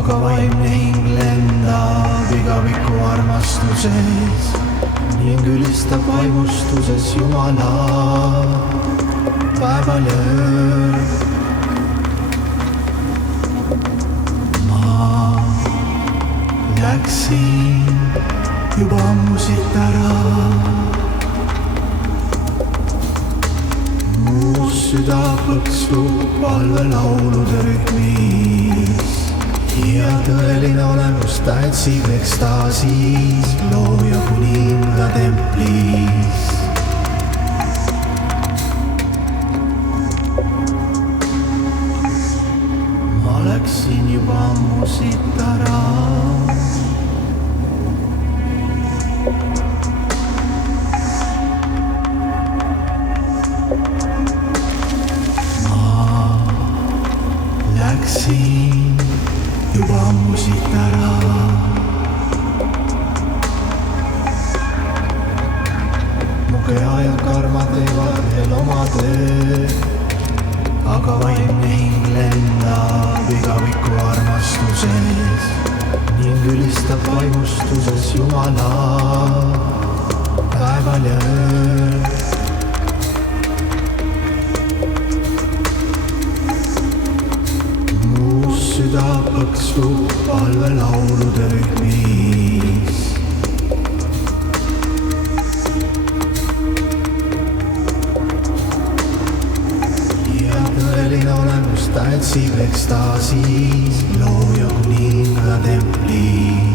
aga vaimne hing lendab igaviku armastuses ning ülistab vaimustuses Jumala päeval ja ööl. Ma läksin juba ammu siit ära, mu süda põksub palvelaulude rütmis ja tõeline olemus tantsib ekstaasis looja kuninga templis. Ma läksin juba ammu siit ära, läksin juba ammu siit ära. Mu keha ja karma teevad veel oma töö, aga vaimne hing lendab igaviku armastuses ning ülistab vaimustuses Jumala päeval ja ööl. Süda põksub palvelaulude rütmis ja tõeline olemus tantsib ekstaasis looja kuninga templis.